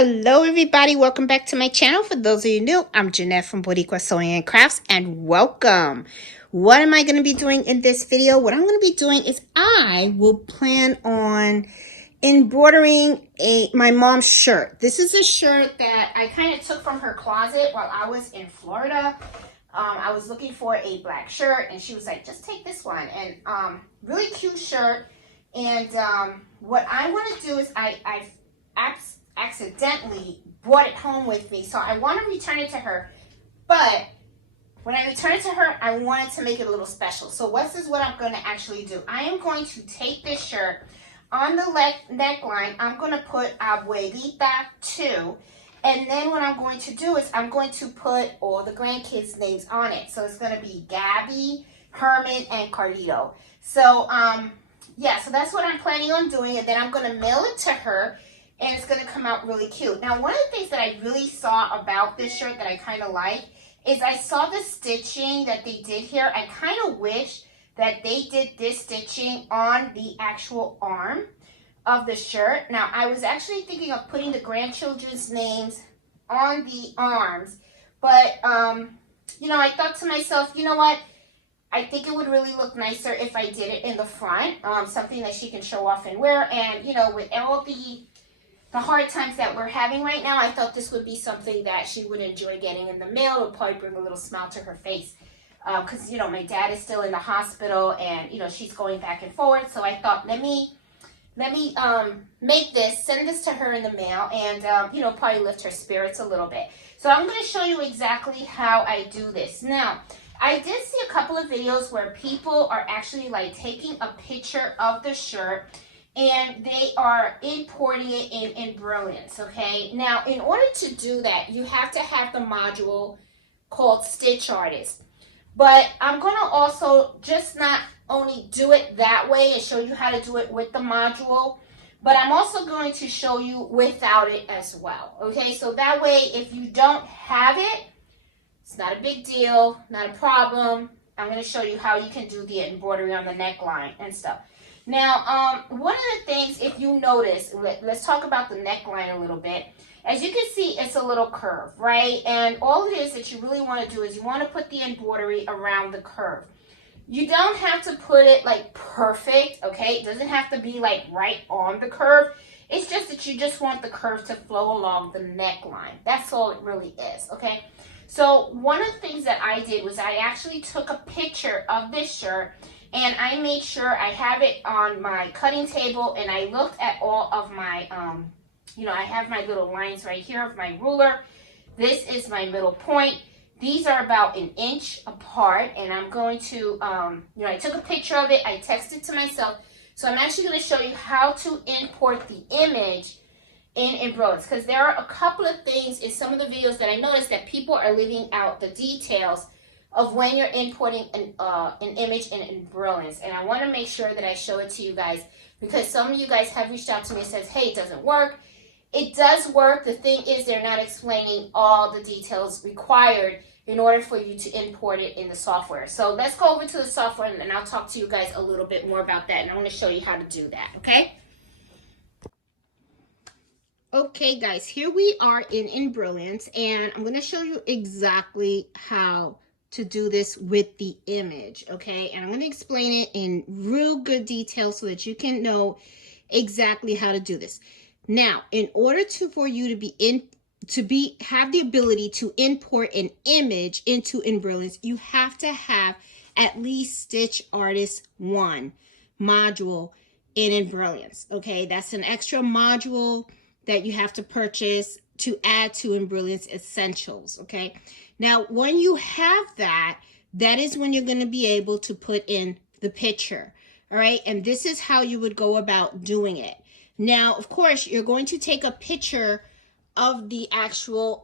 Hello everybody, welcome back to my channel. For those of you new, I'm Jeanette from Boricua Sewing and Crafts, and welcome. What am I going to be doing in this video? What I'm going to be doing is I will plan on embroidering my mom's shirt. This is a shirt that I kind of took from her closet while I was in Florida. I was looking for a black shirt and she was like, just take this one. And really cute shirt. And what I want to do is I've accidentally brought it home with me, so I want to return it to her, but when I return it to her, I wanted to make it a little special. So what I'm going to actually do. I am going to take this shirt on the neckline. I'm going to put Abuelita 2, and then what I'm going to do is I'm going to put all the grandkids' names on it. So it's going to be Gabby, Herman, and Carlito. So yeah, so that's what I'm planning on doing, and then I'm going to mail it to her. And it's going to come out really cute. Now, one of the things that I really saw about this shirt that I kind of like is I saw the stitching that they did here. I kind of wish that they did this stitching on the actual arm of the shirt. Now, I was actually thinking of putting the grandchildren's names on the arms. But, you know, I thought to myself, you know what? I think it would really look nicer if I did it in the front. Something that she can show off and wear. And, you know, with all the hard times that we're having right now, I thought this would be something that she would enjoy getting in the mail. It would probably bring a little smile to her face. Because, you know, my dad is still in the hospital and, you know, she's going back and forth. So I thought, let me make this, send this to her in the mail and, you know, probably lift her spirits a little bit. So I'm going to show you exactly how I do this. Now, I did see a couple of videos where people are actually like taking a picture of the shirt and they are importing it in Brilliance, okay? Now, in order to do that, you have to have the module called Stitch Artist. But I'm going to also just not only do it that way and show you how to do it with the module, but I'm also going to show you without it as well, okay? So that way, if you don't have it, it's not a big deal, not a problem. I'm going to show you how you can do the embroidery on the neckline and stuff. Now, one of the things, if you notice, let's talk about the neckline a little bit. As you can see, it's a little curve, right? And all it is that you really want to do is you want to put the embroidery around the curve. You don't have to put it like perfect, okay? It doesn't have to be like right on the curve. It's just that you just want the curve to flow along the neckline. That's all it really is, okay? So one of the things that I did was I actually took a picture of this shirt and I made sure I have it on my cutting table and I looked at all of my, you know, I have my little lines right here of my ruler. This is my middle point. These are about 1 inch apart and I'm going to, you know, I took a picture of it. I texted to myself. So I'm actually going to show you how to import the image in Embroidery, because there are a couple of things in some of the videos that I noticed that people are leaving out the details of when you're importing an image in Brilliance. And I want to make sure that I show it to you guys because some of you guys have reached out to me and says, hey, it doesn't work. It does work. The thing is they're not explaining all the details required in order for you to import it in the software. So let's go over to the software and I'll talk to you guys a little bit more about that. And I want to show you how to do that, okay? Okay, guys, here we are in Brilliance and I'm going to show you exactly how to do this with the image, okay? And I'm going to explain it in real good detail so that you can know exactly how to do this. Now, in order for you to have the ability to import an image into Embroidery, you have to have at least Stitch Artist 1 module in Embroidery, okay? That's an extra module that you have to purchase to add to Embroidery Essentials, okay? Now, when you have that, that is when you're going to be able to put in the picture, all right? And this is how you would go about doing it. Now, of course, you're going to take a picture of the actual,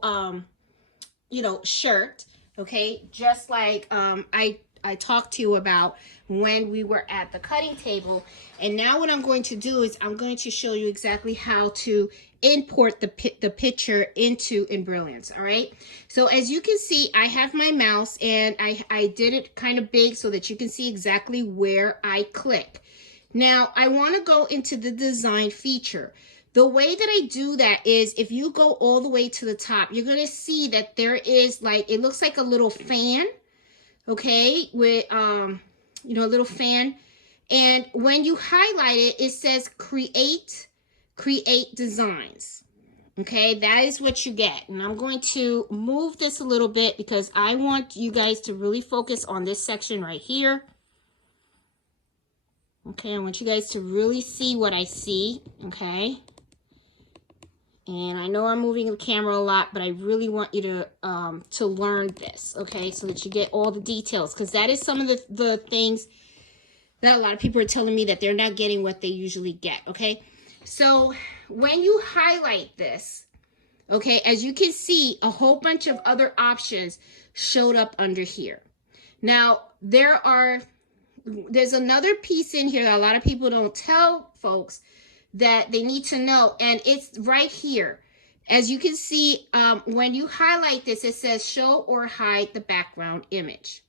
you know, shirt, okay? Just like I talked to you about when we were at the cutting table. And now what I'm going to do is I'm going to show you exactly how to import the picture into Embroidery, all right? So as you can see, I have my mouse and I did it kind of big so that you can see exactly where I click. Now, I want to go into the design feature. The way that I do that is if you go all the way to the top, you're going to see that there is like, it looks like a little fan, okay, with, you know, a little fan. And when you highlight it, it says create designs. Okay, that is what you get. And I'm going to move this a little bit because I want you guys to really focus on this section right here. Okay, I want you guys to really see what I see, okay? And I know I'm moving the camera a lot, but I really want you to learn this, okay? So that you get all the details, because that is some of the things that a lot of people are telling me that they're not getting what they usually get, okay? So when you highlight this, okay, as you can see, a whole bunch of other options showed up under here. Now, there's another piece in here that a lot of people don't tell folks that they need to know, and it's right here. As you can see, when you highlight this, it says show or hide the background image.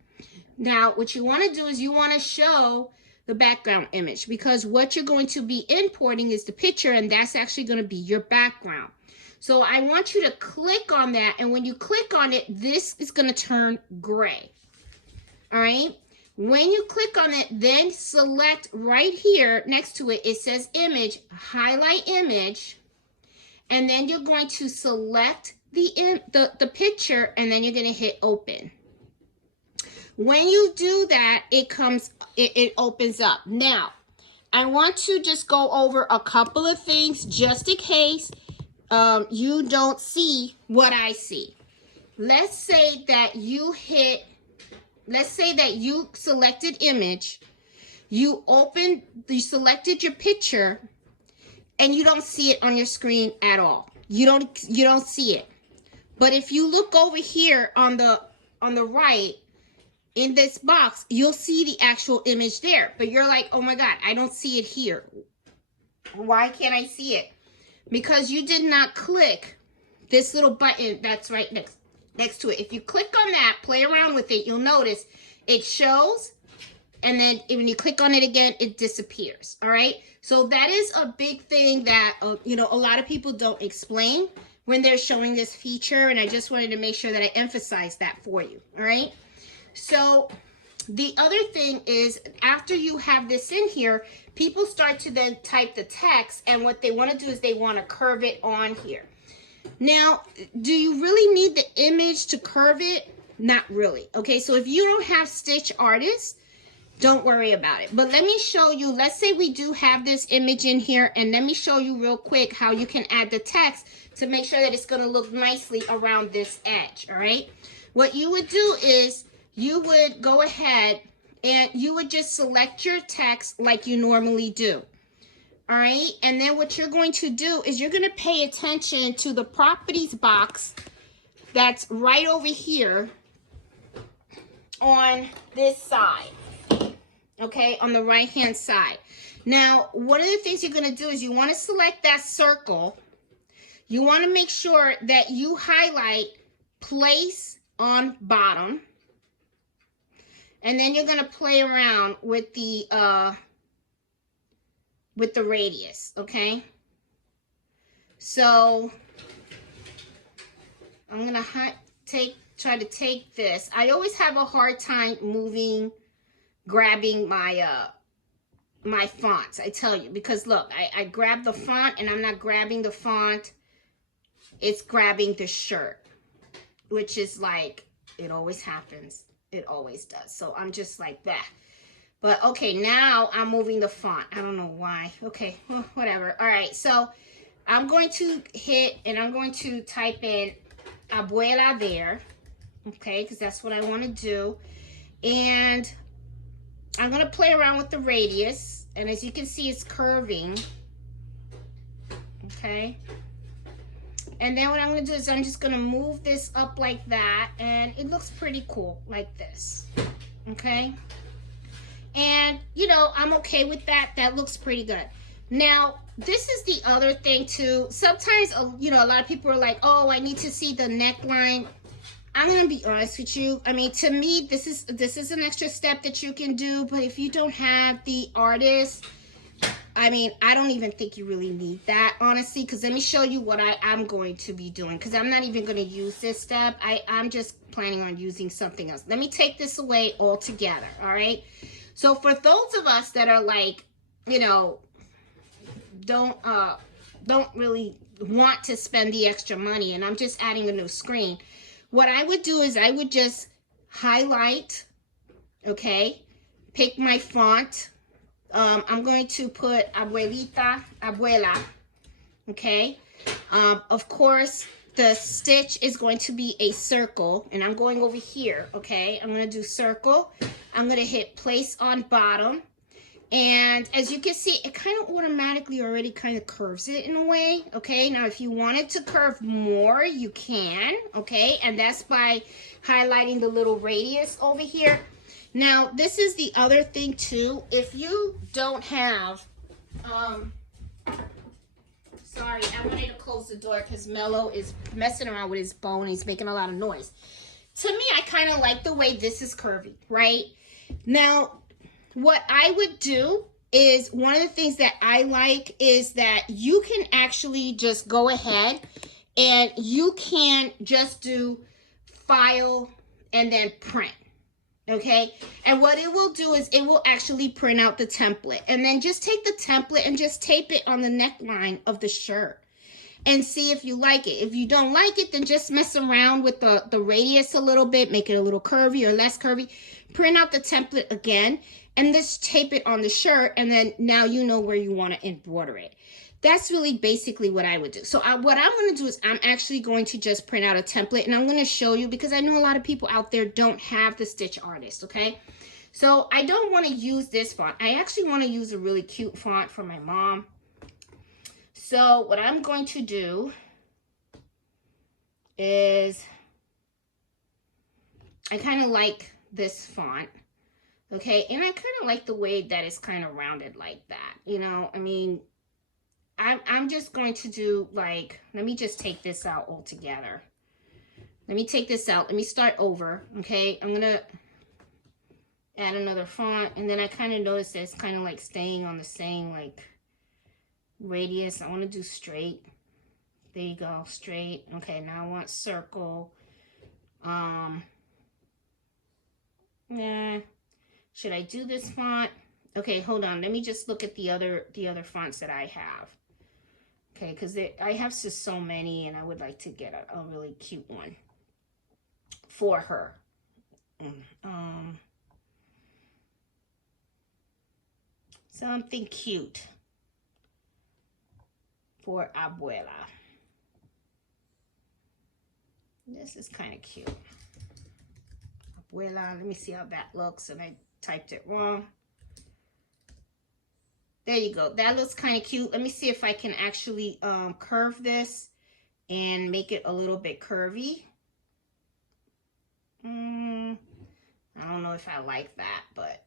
Now, what you want to do is you want to show the background image, because what you're going to be importing is the picture, and that's actually going to be your background. So I want you to click on that, and when you click on it, this is going to turn gray. All right? When you click on it, then select right here next to it, it says image, highlight image, and then you're going to select the picture, and then you're going to hit open. When you do that, it opens up. Now, I want to just go over a couple of things just in case you don't see what I see. Let's say that you selected image, you selected your picture, and you don't see it on your screen at all. You don't see it. But if you look over here on the right in this box, you'll see the actual image there. But you're like, oh my God, I don't see it here. Why can't I see it? Because you did not click this little button that's right next to it. If you click on that, play around with it, you'll notice it shows, and then when you click on it again, it disappears. All right, so that is a big thing that you know, a lot of people don't explain when they're showing this feature, and I just wanted to make sure that I emphasize that for you. All right, so the other thing is, after you have this in here, people start to then type the text, and what they want to do is they want to curve it on here. Now, do you really need the image to curve it? Not really. Okay, so if you don't have Stitch Artist, don't worry about it. But let me show you, let's say we do have this image in here, and let me show you real quick how you can add the text to make sure that it's going to look nicely around this edge, all right? What you would do is you would go ahead and you would just select your text like you normally do. All right, and then what you're going to do is you're going to pay attention to the properties box that's right over here on this side, okay, on the right hand side. Now, one of the things you're going to do is you want to select that circle. You want to make sure that you highlight place on bottom, and then you're going to play around with the radius, okay? So I'm gonna try to take this. I always have a hard time grabbing my my fonts, I tell you, because look, I grab the font and I'm not grabbing the font, it's grabbing the shirt, which is like, it always happens. It always does. So I'm just like that. But okay, now I'm moving the font. I don't know why. Okay, well, whatever. All right, so I'm going to hit, and I'm going to type in Abuela there, okay, because that's what I want to do. And I'm going to play around with the radius, and as you can see, it's curving, okay. And then what I'm going to do is I'm just going to move this up like that, and it looks pretty cool like this, okay. And, you know, I'm okay with that. That looks pretty good. Now, this is the other thing, too. Sometimes, you know, a lot of people are like, oh, I need to see the neckline. I'm going to be honest with you. I mean, to me, this is an extra step that you can do. But if you don't have the artist, I mean, I don't even think you really need that, honestly, because let me show you what I'm going to be doing, because I'm not even going to use this step. I'm just planning on using something else. Let me take this away altogether, all right? So for those of us that are like, you know, don't really want to spend the extra money, and I'm just adding a new screen, what I would do is I would just highlight, okay, pick my font. I'm going to put abuela, okay. Of course, the stitch is going to be a circle, and I'm going over here, okay. I'm going to do circle. I'm going to hit place on bottom, and as you can see, it kind of automatically already kind of curves it in a way, okay. Now, if you wanted to curve more, you can, okay, and that's by highlighting the little radius over here. Now, this is the other thing too. If you don't have, sorry, I wanted to close the door because Mello is messing around with his bone. He's making a lot of noise. To me, I kind of like the way this is curvy, right? Now, what I would do is, one of the things that I like is that you can actually just go ahead and you can just do file and then print. Okay, and what it will do is it will actually print out the template, and then just take the template and just tape it on the neckline of the shirt and see if you like it. If you don't like it, then just mess around with the radius a little bit, make it a little curvy or less curvy, print out the template again, and just tape it on the shirt, and then now you know where you want to embroider it. That's really basically what I would do. So what I'm going to do is I'm actually going to just print out a template, and I'm going to show you, because I know a lot of people out there don't have the Stitch Artist, okay? So I don't want to use this font. I actually want to use a really cute font for my mom. So what I'm going to do is, I kind of like this font, okay? And I kind of like the way that it's kind of rounded like that, you know? I mean, I'm just going to do, like, let me just take this out altogether. Let me take this out. Let me start over, okay? I'm going to add another font, and then I kind of notice that it's kind of like staying on the same, like, radius. I want to do straight. There you go, straight. Okay, now I want circle. Nah. Should I do this font? Okay, hold on. Let me just look at the other fonts that I have. Okay, because I have just so many, and I would like to get a really cute one for her. Something cute for Abuela. This is kind of cute. Abuela, let me see how that looks, and I typed it wrong. There you go. That looks kind of cute. Let me see if I can actually curve this and make it a little bit curvy. I don't know if I like that, but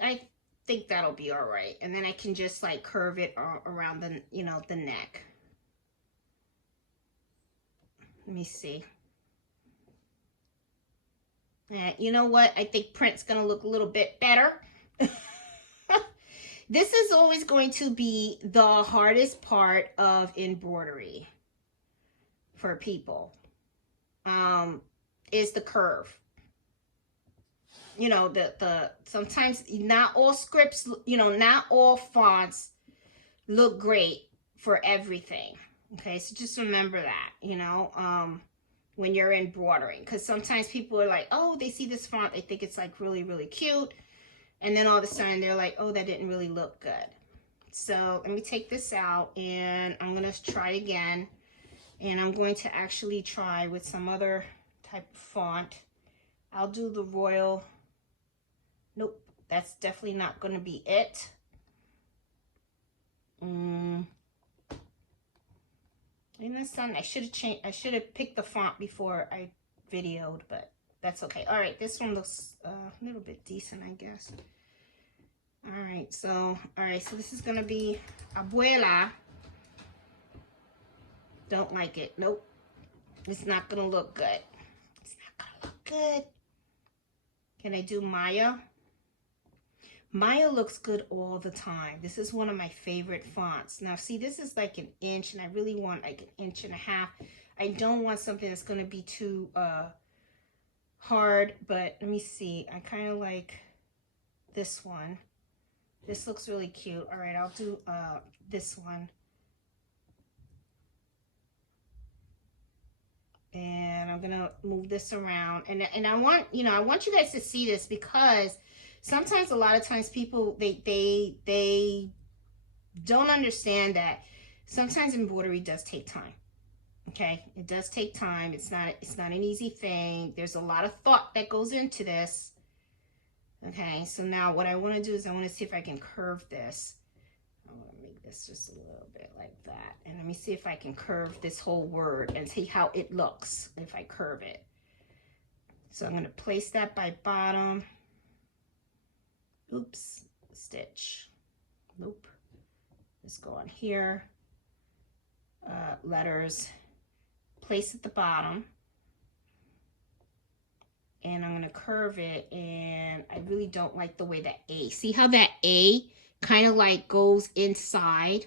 I think that'll be all right. And then I can just like curve it around the, you know, the neck. Let me see. You know what? I think print's gonna look a little bit better. This is always going to be the hardest part of embroidery for people. Is the curve. You know, the sometimes not all scripts, you know, not all fonts look great for everything. Okay, so just remember that, you know, when you're embroidering, because sometimes people are like, oh, they see this font, they think it's like really, really cute, and then all of a sudden they're like, oh, that didn't really look good. So let me take this out, and I'm going to try again, and I'm going to actually try with some other type of font. I'll do the Royal. Nope, that's definitely not going to be it. In the sun, I should have changed. I should have picked the font before I videoed, but that's okay. All right, this one looks a little bit decent, I guess. All right, so this is gonna be Abuela. Don't like it. Nope, it's not gonna look good. It's not gonna look good. Can I do Maya? Maya looks good all the time. This is one of my favorite fonts. Now, see, this is like an inch, and I really want like an inch and a half. I don't want something that's going to be too hard, but let me see. I kind of like this one. This looks really cute. All right, I'll do this one. And I'm gonna move this around, and I want, you know, I want you guys to see this, because sometimes, a lot of times, people they don't understand that sometimes embroidery does take time. Okay, it does take time. It's not an easy thing. There's a lot of thought that goes into this. Okay, so now what I want to do is I want to see if I can curve this. I want to make this just a little bit like that. And let me see if I can curve this whole word and see how it looks if I curve it. So I'm going to place that by bottom. Oops, stitch. Nope. Let's go on here. Letters. Place at the bottom. And I'm going to curve it, and I really don't like the way that A. See how that A kind of like goes inside?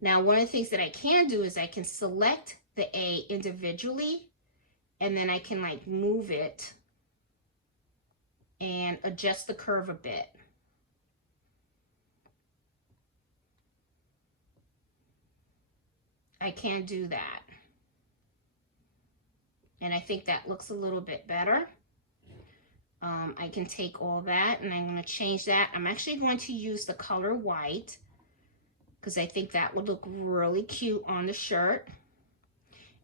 Now, one of the things that I can do is I can select the A individually, and then I can like move it and adjust the curve a bit. I can do that. And I think that looks a little bit better. I can take all that, and I'm going to change that. I'm actually going to use the color white, because I think that would look really cute on the shirt.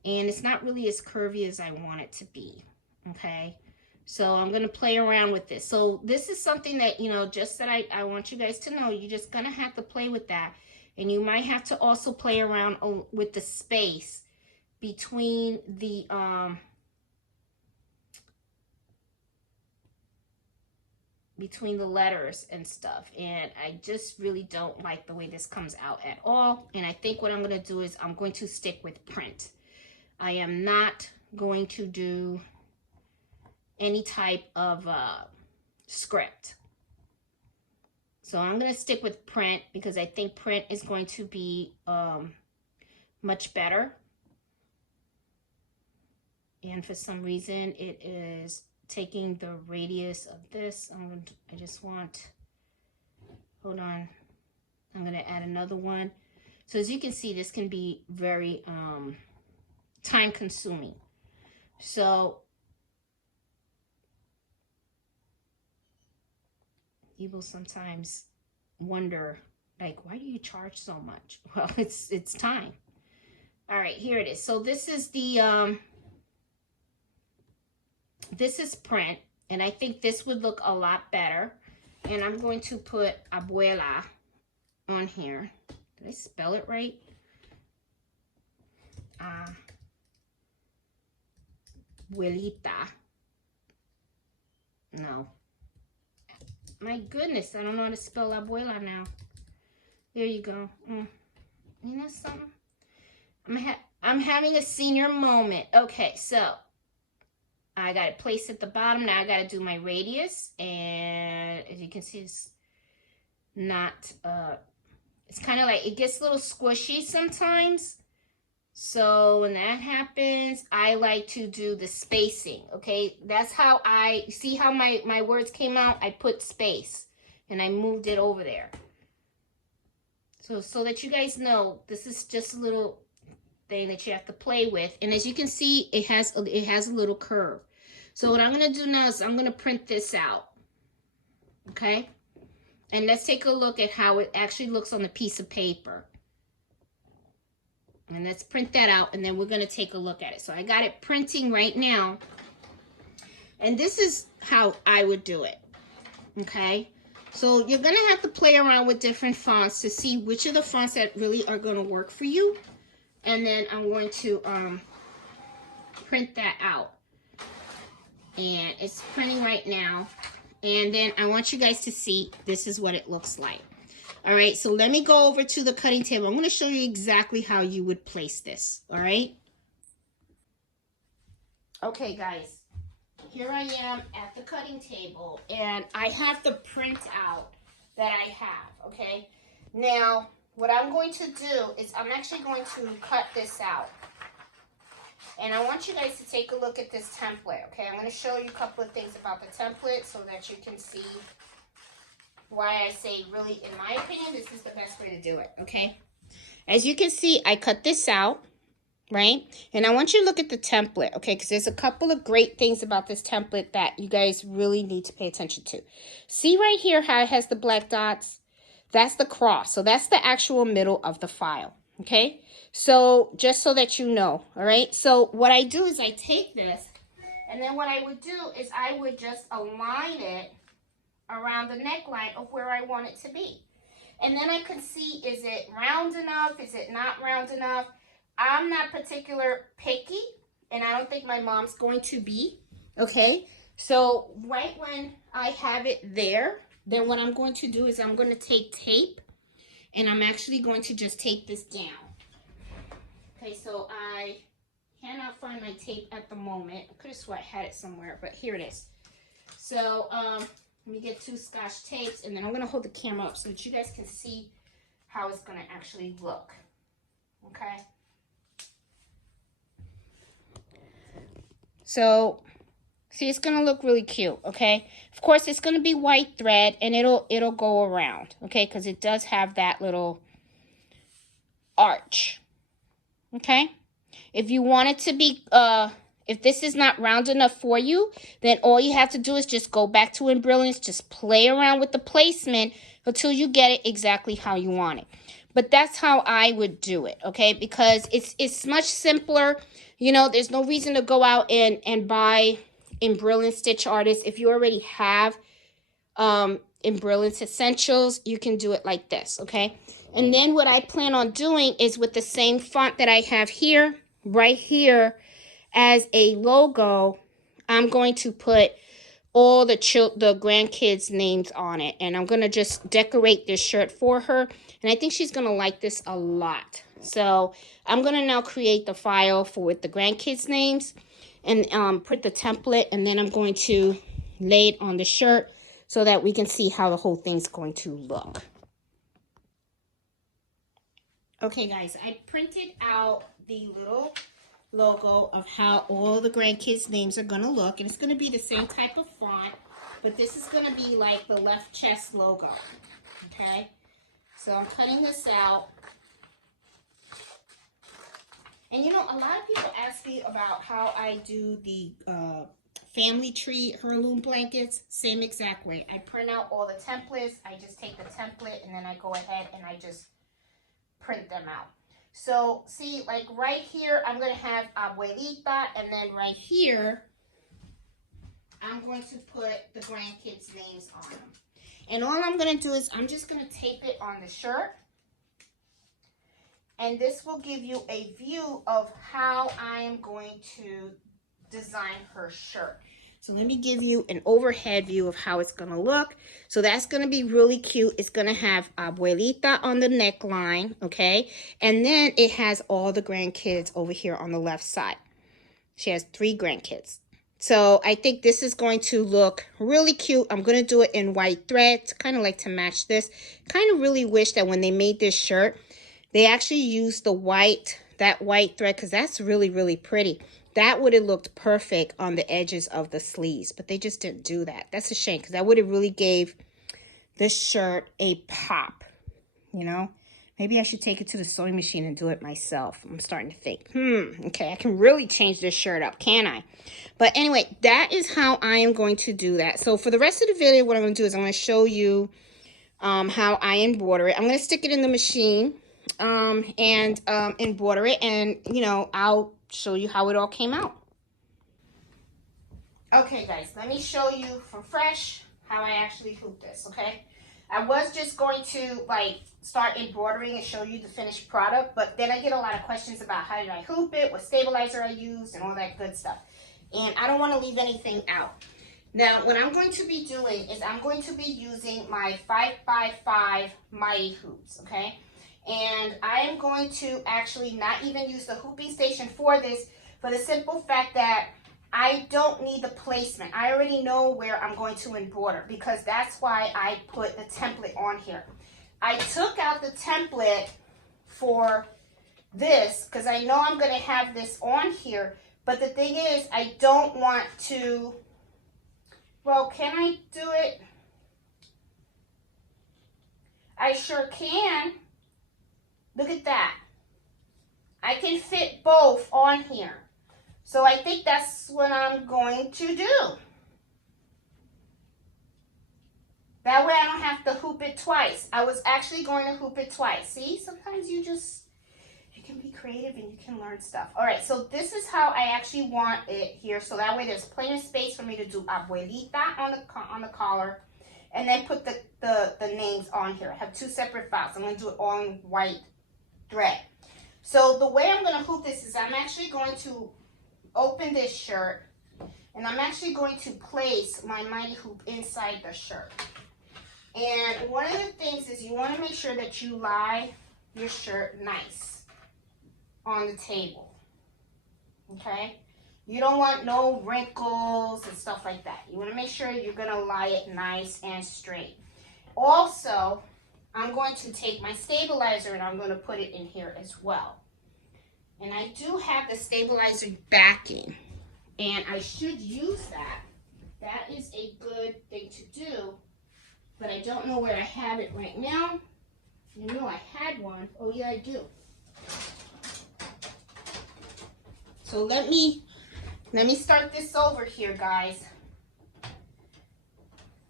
And it's not really as curvy as I want it to be. Okay, so I'm going to play around with this. So this is something that, you know, just that I want you guys to know, you're just going to have to play with that. And you might have to also play around with the space between the letters and stuff. And I just really don't like the way this comes out at all. And I think what I'm going to do is I'm going to stick with print. I am not going to do any type of script. So I'm going to stick with print, because I think print is going to be much better. And for some reason, it is taking the radius of this. I just want, hold on, I'm going to add another one. So as you can see, this can be very time consuming. So you will sometimes wonder, like, why do you charge so much? Well, it's time. All right, here it is. So this is the this is print, and I think this would look a lot better. And I'm going to put abuela on here. Did I spell it right? Abuelita. No. My goodness, I don't know how to spell abuela now. There you go. You know something? I'm having a senior moment. Okay, so I got it placed at the bottom. Now I got to do my radius. And as you can see, it's not, it's kind of like, it gets a little squishy sometimes. So when that happens, I like to do the spacing. Okay, that's how I, see how my words came out? I put space and I moved it over there. So that you guys know, this is just a little thing that you have to play with. And as you can see, it has a little curve. So what I'm going to do now is I'm going to print this out. Okay? And let's take a look at how it actually looks on the piece of paper. And let's print that out, and then we're going to take a look at it. So I got it printing right now. And this is how I would do it. Okay? So you're going to have to play around with different fonts to see which of the fonts that really are going to work for you. And then I'm going to print that out. And it's printing right now. And then I want you guys to see this is what it looks like. All right, so let me go over to the cutting table. I'm going to show you exactly how you would place this. All right. Okay, guys. here I am at the cutting table, and I have the print out that I have, okay? Now, what I'm going to do is I'm actually going to cut this out. And I want you guys to take a look at this template, okay? I'm going to show you a couple of things about the template so that you can see why I say, really, in my opinion, this is the best way to do it, okay? As you can see, I cut this out, right? And I want you to look at the template, okay? Because there's a couple of great things about this template that you guys really need to pay attention to. See right here how it has the black dots? That's the cross. So that's the actual middle of the file, okay? So just so that you know, all right? So what I do is I take this, and then what I would do is I would just align it around the neckline of where I want it to be. And then I can see, is it round enough? Is it not round enough? I'm not particular picky, and I don't think my mom's going to be, okay? So right when I have it there, then what I'm going to do is I'm going to take tape, and I'm actually going to just tape this down. Okay, so I cannot find my tape at the moment. I could have sworn I had it somewhere, but here it is. So let me get 2 Scotch tapes, and then I'm going to hold the camera up so that you guys can see how it's going to actually look. Okay. So, see, it's going to look really cute, okay? Of course, it's going to be white thread, and it'll go around, okay? Because it does have that little arch, okay? If you want it to be, if this is not round enough for you, then all you have to do is just go back to Embroidering, just play around with the placement until you get it exactly how you want it. But that's how I would do it, okay? Because it's much simpler. You know, there's no reason to go out and buy Embroidering Stitch Artist. If you already have Embroidering Essentials, you can do it like this, okay? And then what I plan on doing is with the same font that I have here, right here, as a logo, I'm going to put all the grandkids' names on it. And I'm going to just decorate this shirt for her. And I think she's going to like this a lot. So I'm going to now create the file with the grandkids' names and put the template. And then I'm going to lay it on the shirt so that we can see how the whole thing's going to look. Okay, guys, I printed out the little logo of how all the grandkids' names are going to look. And it's going to be the same type of font, but this is going to be like the left chest logo. Okay? So I'm cutting this out. And you know, a lot of people ask me about how I do the family tree heirloom blankets. Same exact way. I print out all the templates. I just take the template and then I go ahead and I just print them out. So, see, like right here, I'm going to have Abuelita, and then right here, I'm going to put the grandkids' names on them. And all I'm going to do is I'm just going to tape it on the shirt. And this will give you a view of how I am going to design her shirt. So let me give you an overhead view of how it's going to look. So that's going to be really cute. It's going to have Abuelita on the neckline, okay? And then it has all the grandkids over here on the left side. She has 3 grandkids. So I think this is going to look really cute. I'm going to do it in white thread, kind of like to match this. Kind of really wish that when they made this shirt, they actually used that white thread, because that's really, really pretty. That would have looked perfect on the edges of the sleeves, but they just didn't do that. That's a shame, because that would have really gave this shirt a pop, you know? Maybe I should take it to the sewing machine and do it myself. I'm starting to think, okay, I can really change this shirt up, can I? But anyway, that is how I am going to do that. So for the rest of the video, what I'm going to do is I'm going to show you how I embroider it. I'm going to stick it in the machine and embroider it, and, you know, I'll show you how it all came out. Okay, guys, let me show you from fresh how I actually hoop this, okay? I was just going to, like, start embroidering and show you the finished product, but then I get a lot of questions about how did I hoop it, what stabilizer I used, and all that good stuff. And I don't want to leave anything out. Now, what I'm going to be doing is I'm going to be using my 5x5 mighty hoops, okay? And I am going to actually not even use the hooping station for this, for the simple fact that I don't need the placement. I already know where I'm going to embroider because that's why I put the template on here. I took out the template for this because I know I'm going to have this on here, but the thing is I don't want to, well, can I do it? I sure can. Look at that. I can fit both on here. So I think that's what I'm going to do. That way I don't have to hoop it twice. I was actually going to hoop it twice. See, sometimes you can be creative and you can learn stuff. All right, so this is how I actually want it here. So that way there's plenty of space for me to do abuelita on the collar and then put the names on here. I have two separate files. I'm going to do it all in white thread. So the way I'm going to hoop this is I'm actually going to open this shirt and I'm actually going to place my mighty hoop inside the shirt. And one of the things is you want to make sure that you lie your shirt nice on the table, okay? You don't want no wrinkles and stuff like that. You want to make sure you're going to lie it nice and straight. Also, I'm going to take my stabilizer and I'm going to put it in here as well. And I do have the stabilizer backing, and I should use that. That is a good thing to do, but I don't know where I have it right now. You know I had one. Oh yeah, I do. So let me start this over here, guys.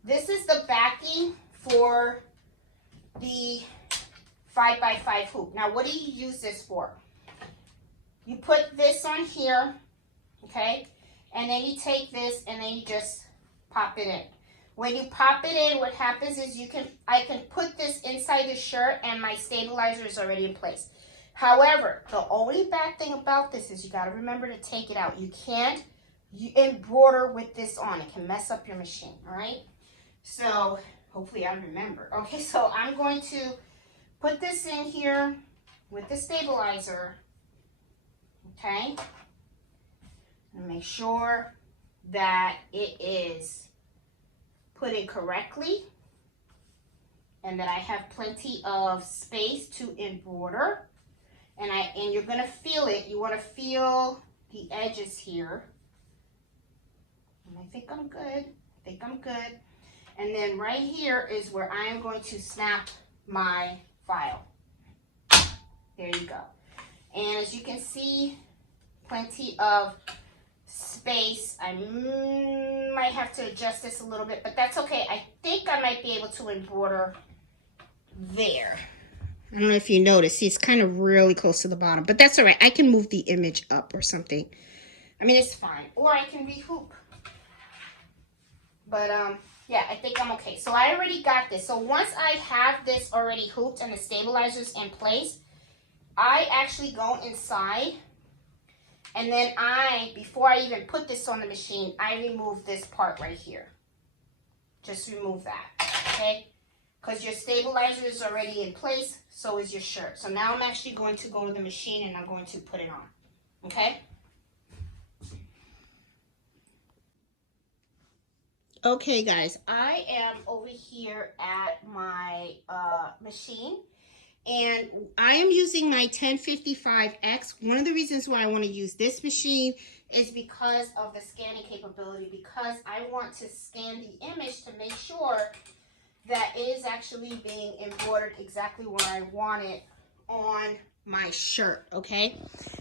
This is the backing for the 5x5 hoop. Now, what do you use this for? You put this on here, okay? And then you take this and then you just pop it in. When you pop it in, what happens is I can put this inside the shirt and my stabilizer is already in place. However, the only bad thing about this is you got to remember to take it out. You can't embroider with this on. It can mess up your machine, all right? So hopefully I remember. Okay, so I'm going to put this in here with the stabilizer, okay? And make sure that it is put in correctly and that I have plenty of space to embroider. And you're going to feel it. You want to feel the edges here. And I think I'm good. And then right here is where I am going to snap my file. There you go. And as you can see, plenty of space. I might have to adjust this a little bit, but that's okay. I think I might be able to embroider there. I don't know if you notice. See, it's kind of really close to the bottom, but that's all right. I can move the image up or something. I mean, it's fine. Or I can re-hoop. But, yeah, I think I'm okay. So I already got this. So once I have this already hooped and the stabilizer's in place, I actually go inside. And then before I even put this on the machine, I remove this part right here. Just remove that, okay? Because your stabilizer is already in place, so is your shirt. So now I'm actually going to go to the machine and I'm going to put it on, okay? Okay, guys, I am over here at my machine. And I am using my 1055X. One of the reasons why I want to use this machine is because of the scanning capability, because I want to scan the image to make sure that it is actually being embroidered exactly where I want it on my shirt, okay?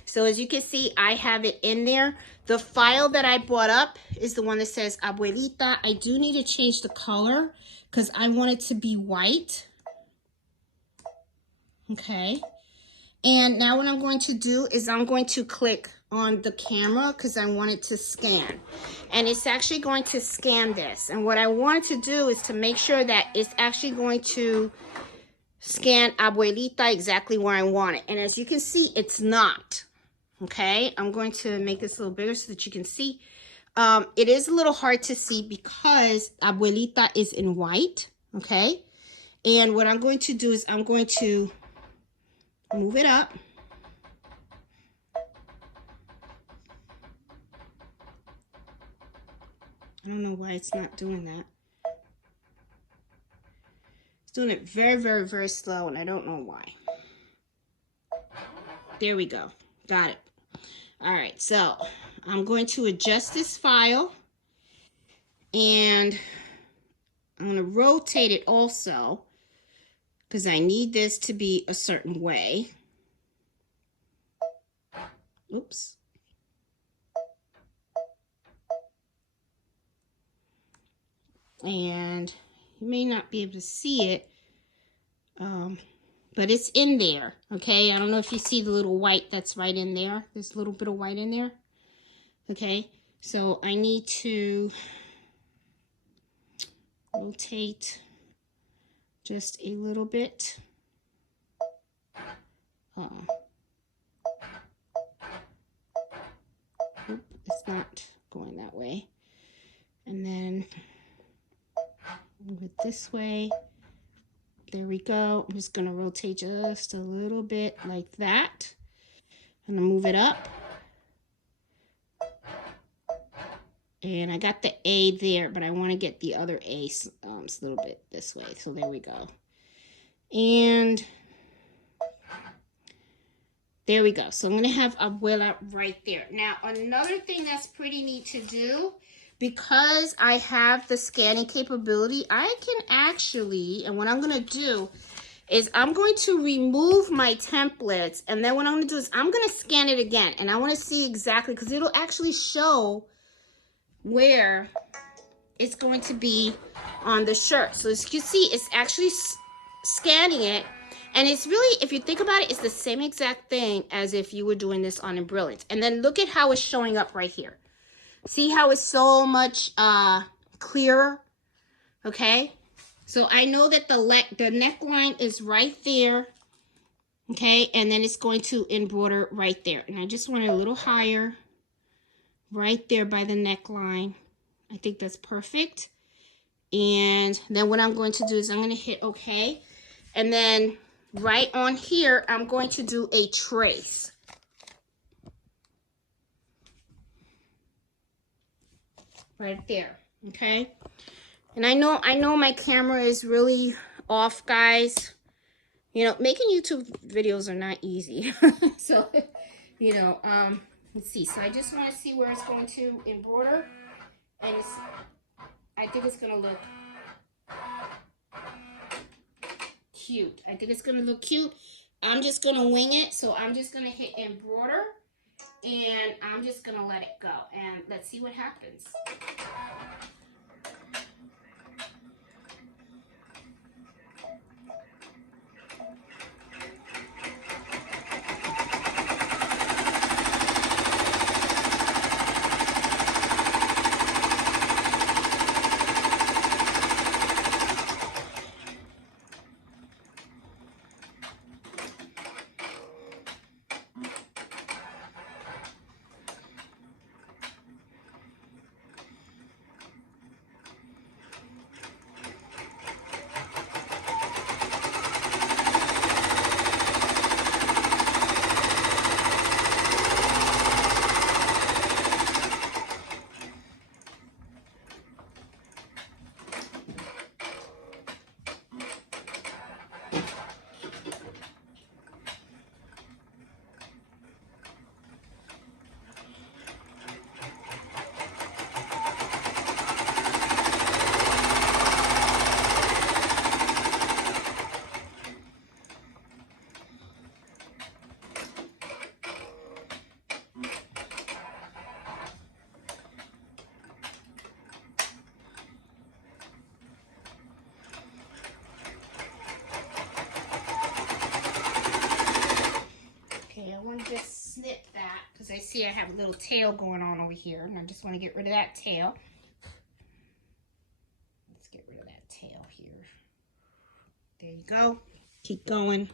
So as you can see, I have it in there. The file that I brought up is the one that says Abuelita. I do need to change the color because I want it to be white. Okay, and now what I'm going to do is I'm going to click on the camera because I want it to scan. And it's actually going to scan this. And what I want to do is to make sure that it's actually going to scan Abuelita exactly where I want it. And as you can see, it's not. Okay, I'm going to make this a little bigger so that you can see. It is a little hard to see because Abuelita is in white. Okay, and what I'm going to do is I'm going to move it up. I don't know why it's not doing that. It's doing it very, very, very slow, and I don't know why. There we go. Got it. All right, so I'm going to adjust this file, and I'm going to rotate it also because I need this to be a certain way. Oops. And you may not be able to see it, but it's in there, okay? I don't know if you see the little white that's right in there. There's a little bit of white in there, okay? So I need to rotate just a little bit. It's not going that way. And then move it this way. There we go. I'm just going to rotate just a little bit like that. I'm going to move it up. And I got the A there, but I want to get the other A a little bit this way. So there we go. And there we go. So I'm going to have Abuela right there. Now, another thing that's pretty neat to do, because I have the scanning capability, I can actually, and what I'm going to do is I'm going to remove my templates, and then what I'm going to do is I'm going to scan it again, and I want to see exactly, because it'll actually show where it's going to be on the shirt. So as you see, it's actually scanning it, and it's really, if you think about it, it's the same exact thing as if you were doing this on Embroidery. And then look at how it's showing up right here. See how it's so much clearer? Okay, so I know that the neckline is right there. Okay, and then it's going to embroider right there. And I just want it a little higher right there by the neckline. I think that's perfect. And then what I'm going to do is I'm going to hit OK. And then right on here, I'm going to do a trace. Right there, okay? And I know my camera is really off, guys. You know, making YouTube videos are not easy. So, you know, let's see. So I just want to see where it's going to embroider. And I think it's going to look cute. I think it's going to look cute. I'm just going to wing it. So I'm just going to hit embroider. And I'm just going to let it go. And let's see what happens. Just snip that because I see I have a little tail going on over here, and I just want to get rid of that tail. Let's get rid of that tail here. There you go. Keep going.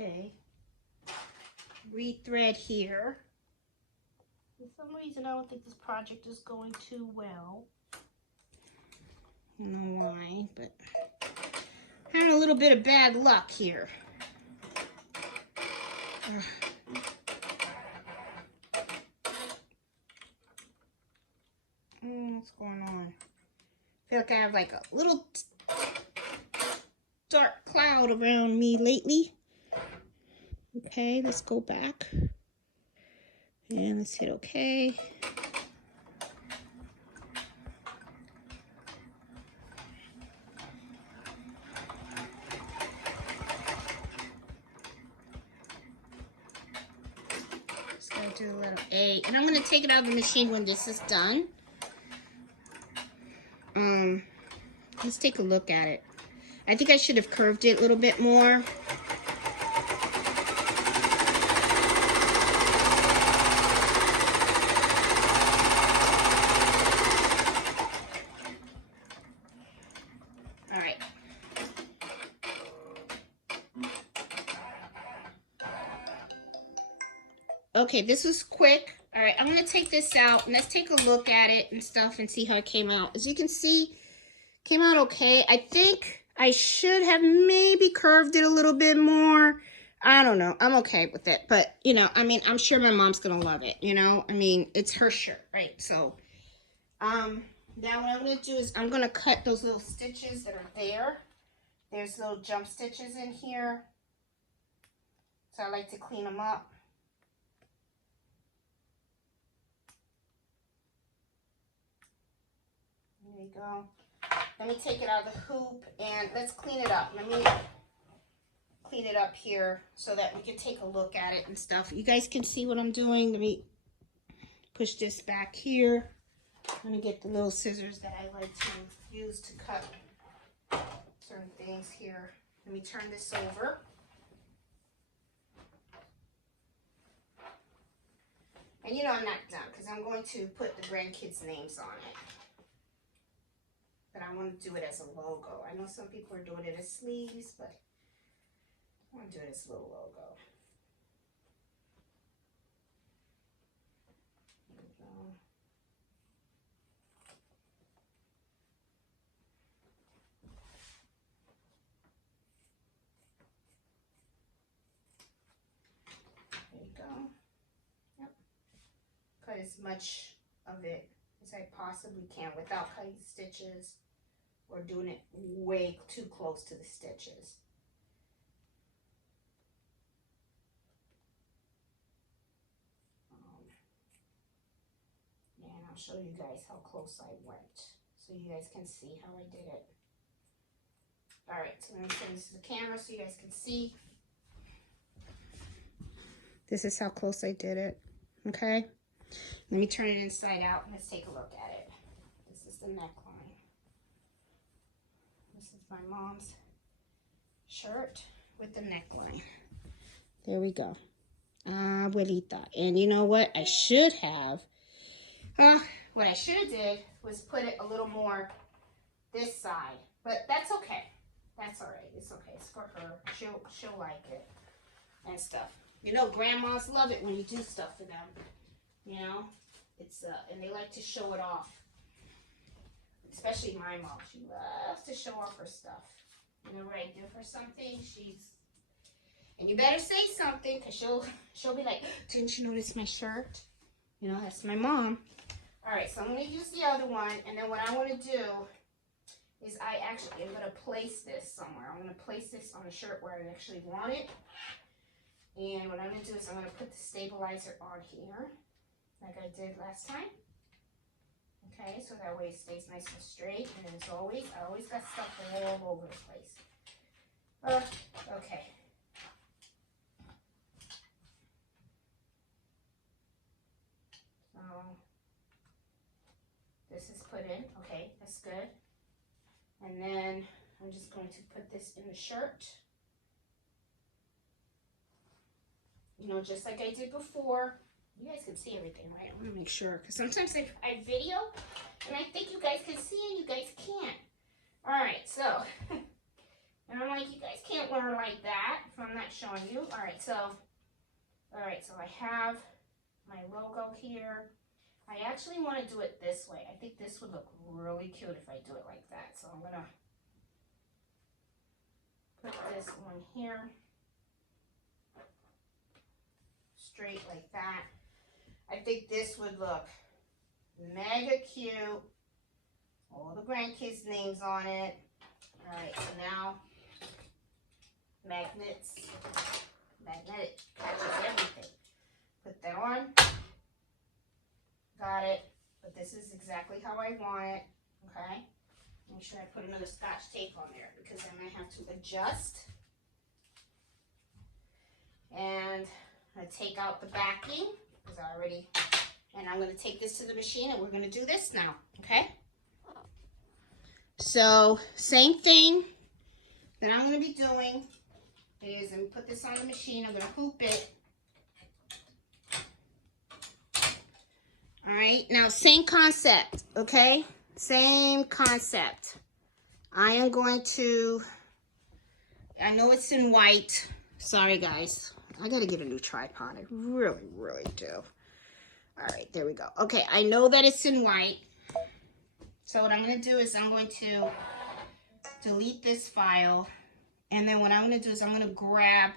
Okay. Rethread here. For some reason, I don't think this project is going too well. I don't know why, but having a little bit of bad luck here. What's going on? I feel like I have like a little dark cloud around me lately. Okay, let's go back. And let's hit OK. Just gonna do a little A. And I'm gonna take it out of the machine when this is done. Let's take a look at it. I think I should have curved it a little bit more. All right. Okay, this was quick. All right, I'm gonna take this out and let's take a look at it and stuff and see how it came out. As you can see, came out okay. I think I should have maybe curved it a little bit more. I don't know. I'm okay with it. But, you know, I mean, I'm sure my mom's going to love it, you know. I mean, it's her shirt, right? So, now what I'm going to do is I'm going to cut those little stitches that are there. There's little jump stitches in here. So I like to clean them up. There you go. Let me take it out of the hoop and let's clean it up. Let me clean it up here so that we can take a look at it and stuff. You guys can see what I'm doing. Let me push this back here. Let me get the little scissors that I like to use to cut certain things here. Let me turn this over. And you know I'm not done because I'm going to put the grandkids' names on it. But I want to do it as a logo. I know some people are doing it as sleeves, but I want to do it as a little logo. There we go. There you go. Yep. Cut as much of it as I possibly can without cutting stitches or doing it way too close to the stitches. And I'll show you guys how close I went so you guys can see how I did it. All right, so let me turn this to the camera so you guys can see. This is how close I did it, okay? Let me turn it inside out and let's take a look at it. This is the neckline. This is my mom's shirt with the neckline. There we go. Abuelita. And you know what? I should have, what I should have did was put it a little more this side. But that's okay. That's all right. It's okay. It's for her. She'll like it and stuff. You know, grandmas love it when you do stuff for them. You know, it's and they like to show it off. Especially my mom. She loves to show off her stuff. Whenever I give her something, and you better say something because she'll be like, didn't you notice my shirt? You know, that's my mom. All right, so I'm going to use the other one, and then what I want to do is I'm going to place this somewhere. I'm going to place this on a shirt where I actually want it. And what I'm going to do is I'm going to put the stabilizer on here, like I did last time. Okay, so that way it stays nice and straight. And as always, I always got stuff all over the place. Okay. So this is put in. Okay, that's good. And then I'm just going to put this in the shirt. You know, just like I did before. You guys can see everything, right? I want to make sure, because sometimes I video, and I think you guys can see, and you guys can't. All right, so, and I'm like, you guys can't learn like that from I'm not showing you. All right, so I have my logo here. I actually want to do it this way. I think this would look really cute if I do it like that. So I'm gonna put this one here, straight like that. I think this would look mega cute. All the grandkids' names on it. All right, so now magnetic catches everything. Put that on. Got it. But this is exactly how I want it. Okay. Make sure I put another Scotch tape on there because I might have to adjust. And I'm going to take out the backing because I already, and I'm going to take this to the machine and we're going to do this now. Okay. So same thing that I'm going to be doing is I'm going to put this on the machine. I'm going to hoop it. All right, now same concept, okay? Same concept. I am going to, I know it's in white. Sorry, guys. I got to get a new tripod. I really, really do. All right, there we go. Okay, I know that it's in white. So what I'm going to do is I'm going to delete this file. And then what I'm going to do is I'm going to grab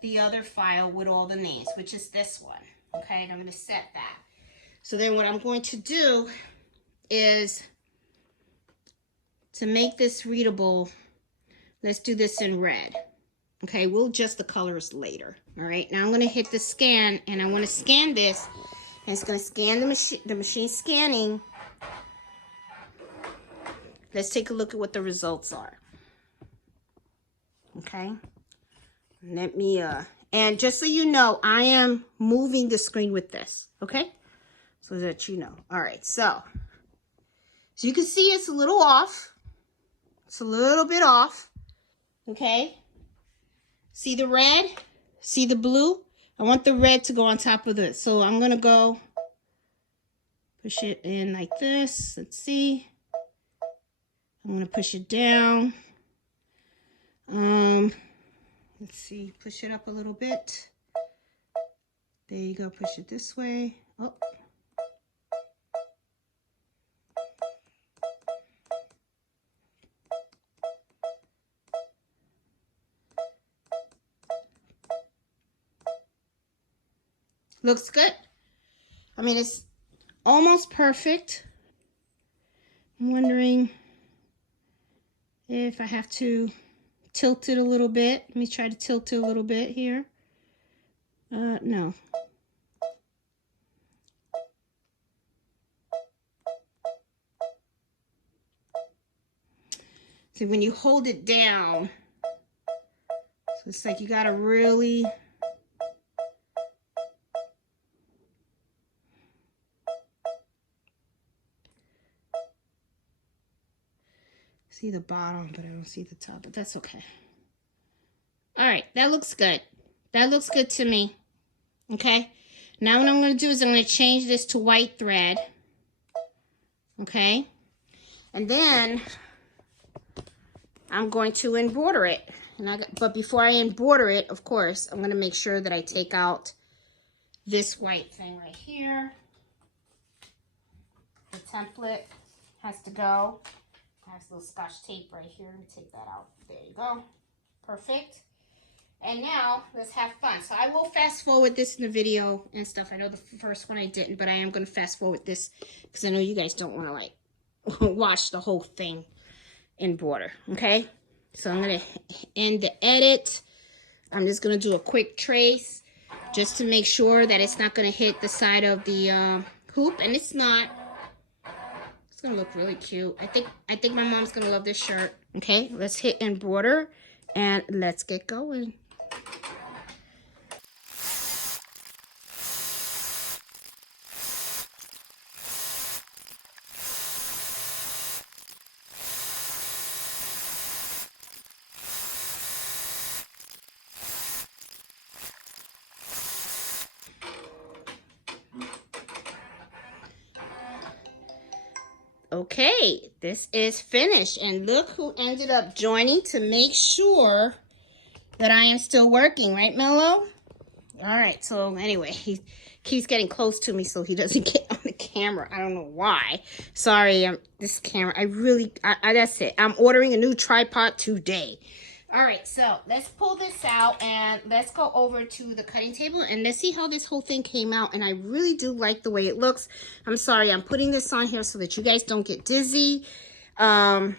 the other file with all the names, which is this one. Okay, and I'm going to set that. So then what I'm going to do is to make this readable, let's do this in red. Okay, we'll adjust the colors later. All right, now I'm going to hit the scan and I want to scan this. And it's going to scan the machine scanning. Let's take a look at what the results are. Okay, let me, and just so you know, I am moving the screen with this. Okay. So that you know. All right, so you can see it's a little off. It's a little bit off. Okay. See the red? See the blue? I want the red to go on top of this. So I'm going to go push it in like this. Let's see. I'm going to push it down. Let's see. Push it up a little bit. There you go. Push it this way. Oh. Looks good. I mean, it's almost perfect. I'm wondering if I have to tilt it a little bit. Let me try to tilt it a little bit here. No. See, when you hold it down, so it's like you gotta really see the bottom, but I don't see the top, but that's okay. All right, that looks good. That looks good to me. Okay, now what I'm going to do is I'm going to change this to white thread. Okay, and then I'm going to embroider it. But before I embroider it, of course, I'm going to make sure that I take out this white thing right here. The template has to go. I have a little Scotch tape right here. Let me take that out. There you go. Perfect. And now let's have fun. So I will fast forward this in the video and stuff. I know the first one I didn't, but I am going to fast forward this because I know you guys don't want to like watch the whole thing in border. Okay. So I'm going to end the edit. I'm just going to do a quick trace just to make sure that it's not going to hit the side of the hoop, and it's not. It's going to look really cute. I think my mom's going to love this shirt. Okay, let's hit embroider and let's get going. Okay, this is finished, and look who ended up joining to make sure that I am still working, right, Mello? All right, so anyway, he keeps getting close to me so he doesn't get on the camera. I don't know why. Sorry, this camera, that's it. I'm ordering a new tripod today. All right, so let's pull this out and let's go over to the cutting table and let's see how this whole thing came out. And I really do like the way it looks. I'm sorry, I'm putting this on here so that you guys don't get dizzy. And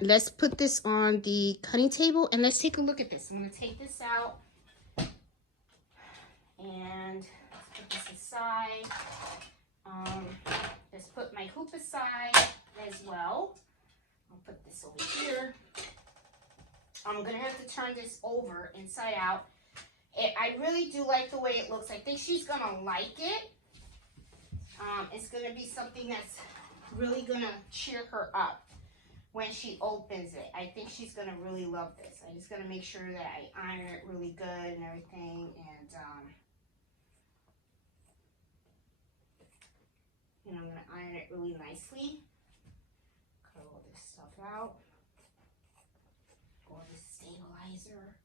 let's put this on the cutting table and let's take a look at this. I'm going to take this out. And let's put this aside. Let's put my hoop aside as well. I'll put this over here. I'm going to have to turn this over inside out. I really do like the way it looks. I think she's going to like it. It's going to be something that's really going to cheer her up when she opens it. I think she's going to really love this. I'm just going to make sure that I iron it really good and everything. And I'm going to iron it really nicely. Cut all this stuff out. Or the stabilizer.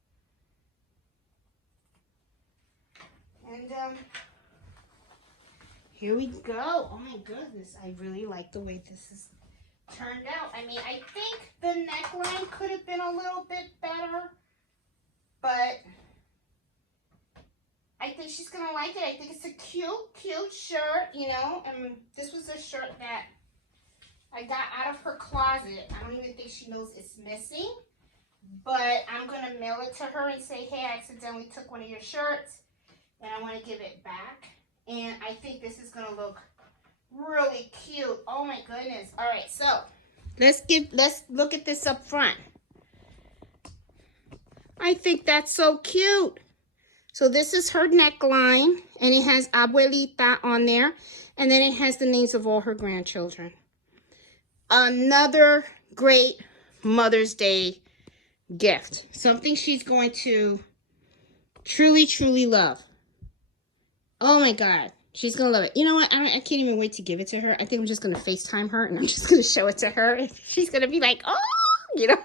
And here we go. Oh my goodness. I really like the way this is turned out. I mean, I think the neckline could have been a little bit better. But I think she's going to like it. I think it's a cute shirt, you know. And this was a shirt that I got out of her closet. I don't even think she knows it's missing. But I'm going to mail it to her and say, hey, I accidentally took one of your shirts. And I want to give it back. And I think this is going to look really cute. Oh, my goodness. All right, so let's look at this up front. I think that's so cute. So this is her neckline, and it has Abuelita on there, and then it has the names of all her grandchildren. Another great Mother's Day gift. Something she's going to truly, truly love. Oh my God. She's going to love it. You know what? I can't even wait to give it to her. I think I'm just going to FaceTime her, and I'm just going to show it to her. And she's going to be like, oh, you know.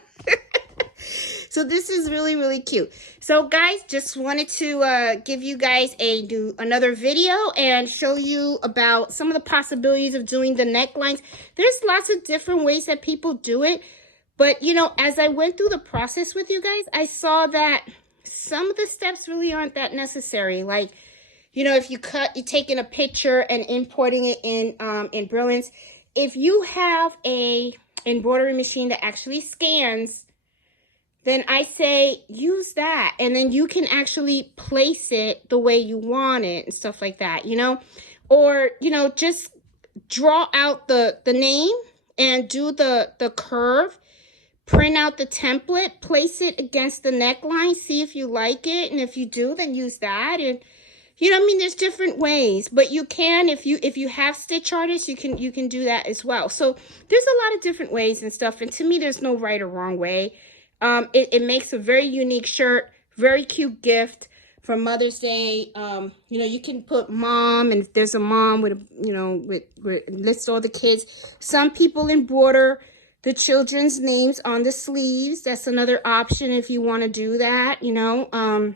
So this is really, really cute. So guys, just wanted to give you guys another video and show you about some of the possibilities of doing the necklines. There's lots of different ways that people do it. But, you know, as I went through the process with you guys, I saw that some of the steps really aren't that necessary. Like, you know, if you're taking a picture and importing it in Brilliance, if you have a embroidery machine that actually scans, then I say use that, and then you can actually place it the way you want it and stuff like that, you know. Or, you know, just draw out the name and do the curve, print out the template, place it against the neckline, see if you like it, and if you do, then use that. And you know, I mean, there's different ways, but you can, if you have stitch artists, you can do that as well. So there's a lot of different ways and stuff, and to me, there's no right or wrong way. It makes a very unique shirt, very cute gift for Mother's Day. You know, you can put mom, and if there's a mom with, you know, with list all the kids. Some people embroider the children's names on the sleeves. That's another option if you want to do that, you know.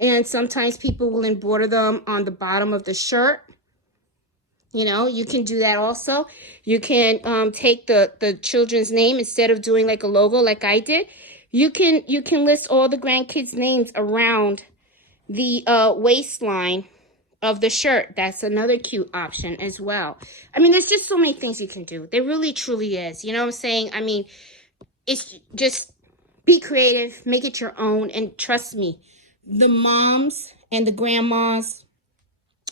And sometimes people will embroider them on the bottom of the shirt. You know, you can do that also. You can take the children's name instead of doing like a logo like I did. You can list all the grandkids' names around the waistline of the shirt. That's another cute option as well. I mean, there's just so many things you can do. There really, truly is. You know what I'm saying? I mean, it's just be creative, make it your own, and trust me, the moms and the grandmas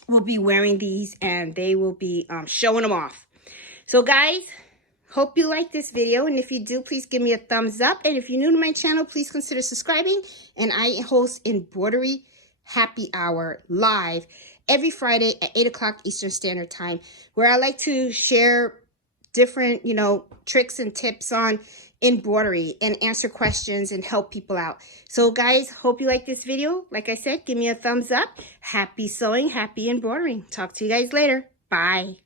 will be wearing these, and they will be showing them off. So guys, hope you like this video, and if you do, please give me a thumbs up. And if you're new to my channel, please consider subscribing. And I host Embroidery Happy Hour live every Friday at 8 o'clock Eastern Standard Time, where I like to share different, you know, tricks and tips on embroidery and answer questions and help people out. So guys, hope you like this video. Like I said, give me a thumbs up. Happy sewing, happy embroidering. Talk to you guys later. Bye.